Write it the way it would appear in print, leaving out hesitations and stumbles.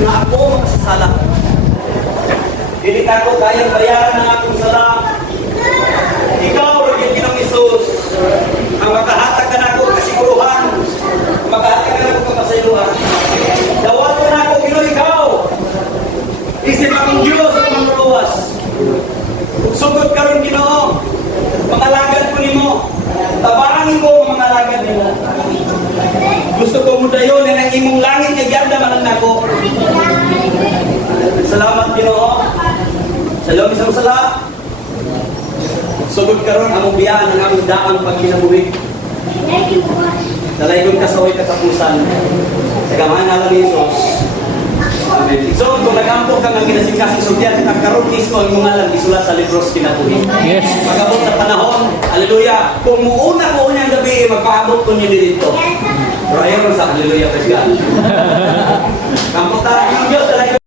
na ako makasasala. Dili ako kayang bayaran ng akong sala. Ikaw, Ragil Ginong Isus, ang makahatag ka na ako kasiguruhan, makahatag ka na ako kapasayuhan. Dawat ko na ako, Ginoo, ikaw. Isip akong Diyos at manluwas. Sugod ka rin, Ginoo. Mangalagad ko nimo. Tabarangin ko ang mangalagad nimo. Gusto ko mo dayon na ang imong langit kay ganda man nako. Salamat, Ginoo. Salamat sa sala. Sugod karon among biyaan ang among daang pagkinabuhi. Dalaygon kasawi katapusan. Sa gamahan nga lang ni Jesus. Amen. So, kung nag-ampok ka nga ginasingkasing sugyan, ang karon mismo ang mga lang isulat sa libros kinabuhi. Yes. Pag-abot sa panahon, hallelujah. Kung muuna ko unyang gabi, magpaabot ko niyo dito. Pero ayaw sa hallelujah, praise God. Kamputan,